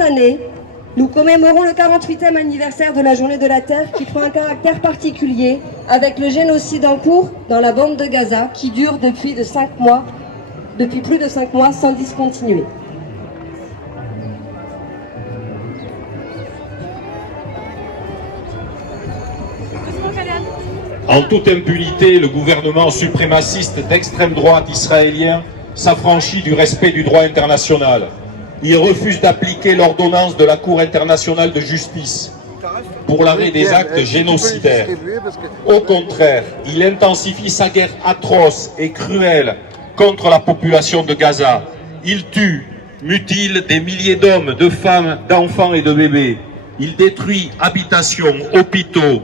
cette année, nous commémorons le 48e anniversaire de la Journée de la Terre qui prend un caractère particulier avec le génocide en cours dans la bande de Gaza qui dure depuis plus de 5 mois sans discontinuer. En toute impunité, le gouvernement suprémaciste d'extrême droite israélien s'affranchit du respect du droit international. Il refuse d'appliquer l'ordonnance de la Cour internationale de justice pour l'arrêt des actes génocidaires. Au contraire, il intensifie sa guerre atroce et cruelle contre la population de Gaza. Il tue, mutile des milliers d'hommes, de femmes, d'enfants et de bébés. Il détruit habitations, hôpitaux,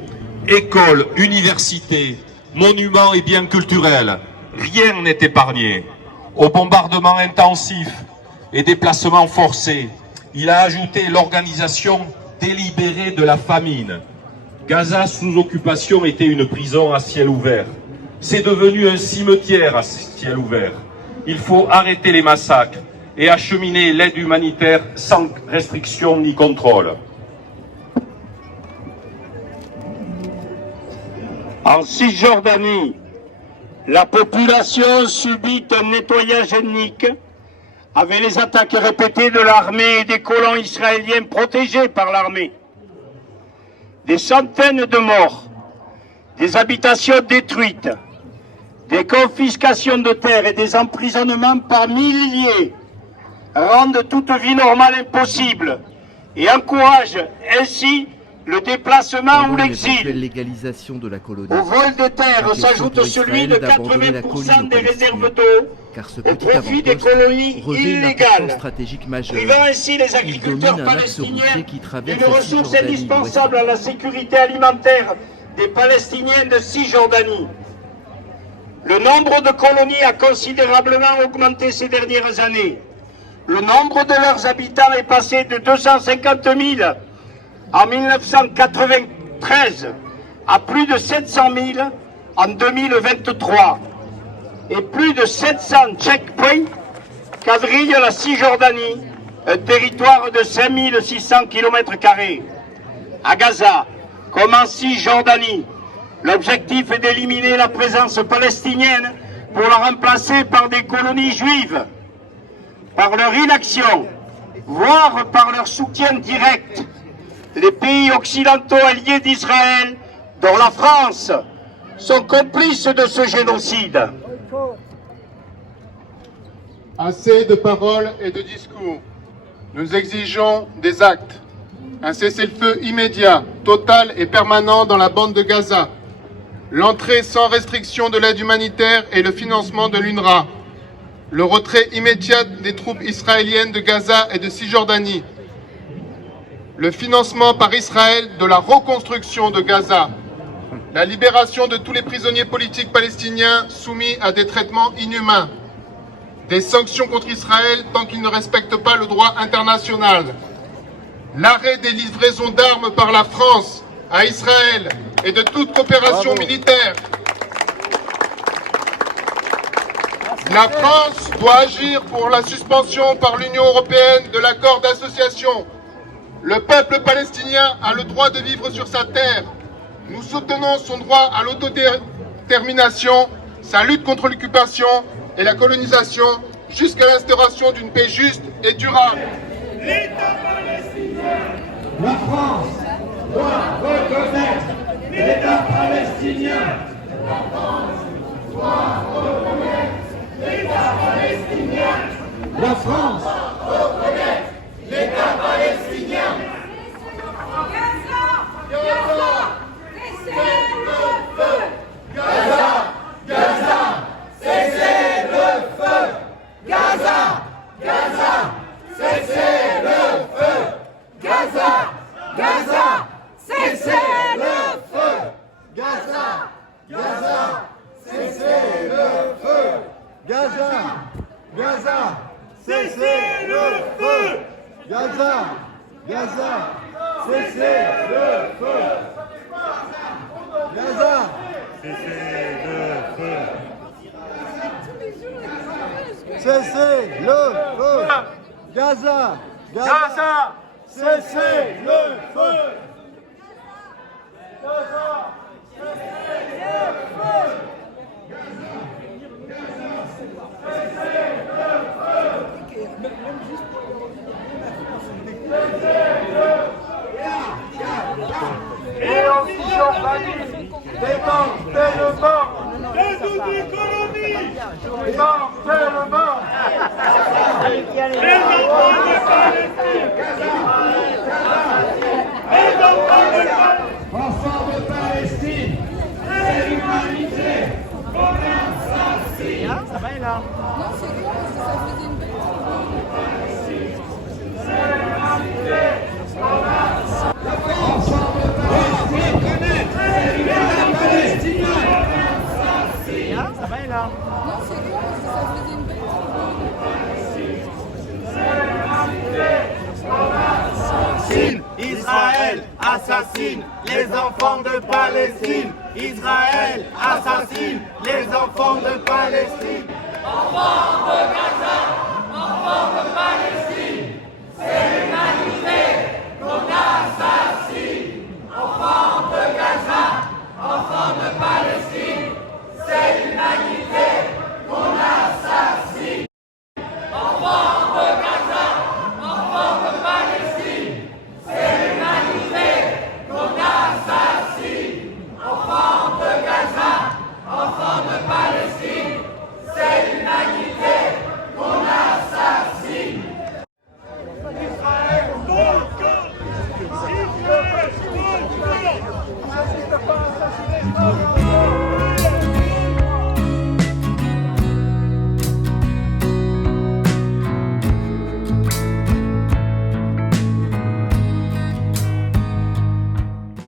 écoles, universités, monuments et biens culturels. Rien n'est épargné. Au bombardement intensif et déplacements forcés, il a ajouté l'organisation délibérée de la famine. Gaza sous occupation était une prison à ciel ouvert. C'est devenu un cimetière à ciel ouvert. Il faut arrêter les massacres et acheminer l'aide humanitaire sans restriction ni contrôle. En Cisjordanie, la population subit un nettoyage ethnique avec les attaques répétées de l'armée et des colons israéliens protégés par l'armée. Des centaines de morts, des habitations détruites, des confiscations de terres et des emprisonnements par milliers rendent toute vie normale impossible et encouragent ainsi le déplacement ou l'exil. Légalisation de la colonie. Au vol de terre s'ajoute celui de 80% des réserves d'eau au profit des colonies illégales, privant ainsi les agriculteurs palestiniens d'une ressource indispensable à la sécurité alimentaire des Palestiniens de Cisjordanie. Le nombre de colonies a considérablement augmenté ces dernières années. Le nombre de leurs habitants est passé de 250 000 en 1993 à plus de 700 000 en 2023 et plus de 700 checkpoints quadrillent la Cisjordanie, un territoire de 5600 km². À Gaza, comme en Cisjordanie, l'objectif est d'éliminer la présence palestinienne pour la remplacer par des colonies juives. Par leur inaction, voire par leur soutien direct, les pays occidentaux alliés d'Israël, dont la France, sont complices de ce génocide. Assez de paroles et de discours. Nous exigeons des actes. Un cessez-le-feu immédiat, total et permanent dans la bande de Gaza. L'entrée sans restriction de l'aide humanitaire et le financement de l'UNRWA. Le retrait immédiat des troupes israéliennes de Gaza et de Cisjordanie. Le financement par Israël de la reconstruction de Gaza. La libération de tous les prisonniers politiques palestiniens soumis à des traitements inhumains. Des sanctions contre Israël tant qu'il ne respecte pas le droit international. L'arrêt des livraisons d'armes par la France à Israël et de toute coopération militaire. La France doit agir pour la suspension par l'Union européenne de l'accord d'association. Le peuple palestinien a le droit de vivre sur sa terre. Nous soutenons son droit à l'autodétermination, sa lutte contre l'occupation et la colonisation jusqu'à l'instauration d'une paix juste et durable. L'État palestinien. La France doit reconnaître l'État palestinien. La France doit reconnaître l'État palestinien. La France doit reconnaître l'État palestinien. Gaza, Gaza, cessez-le-feu. Gaza, Gaza, cessez-le-feu. Gaza, Gaza, cessez-le-feu. Gaza, Gaza, cessez-le-feu. Gaza, Gaza, cessez-le-feu. Gaza, Gaza, cessez-le-feu. Gaza, cessez-le-feu. Cessez-le-feu. Gaza, Gaza, Cessez le feu. Gaza, cessez le feu. Et en Cisjordanie, démantèlement de toute l'économie, démantèlement les enfants de Palestine, les enfants de Palestine, enfants de Palestine, c'est l'humanité, on assassine. Ça va là? Non, c'est con parce que ça faisait une belle Ça va là? Non, c'est con parce que ça faisait une belle Israël assassine les enfants de Palestine. Israël assassine les enfants de Palestine. Enfants de Gaza, enfants de Palestine.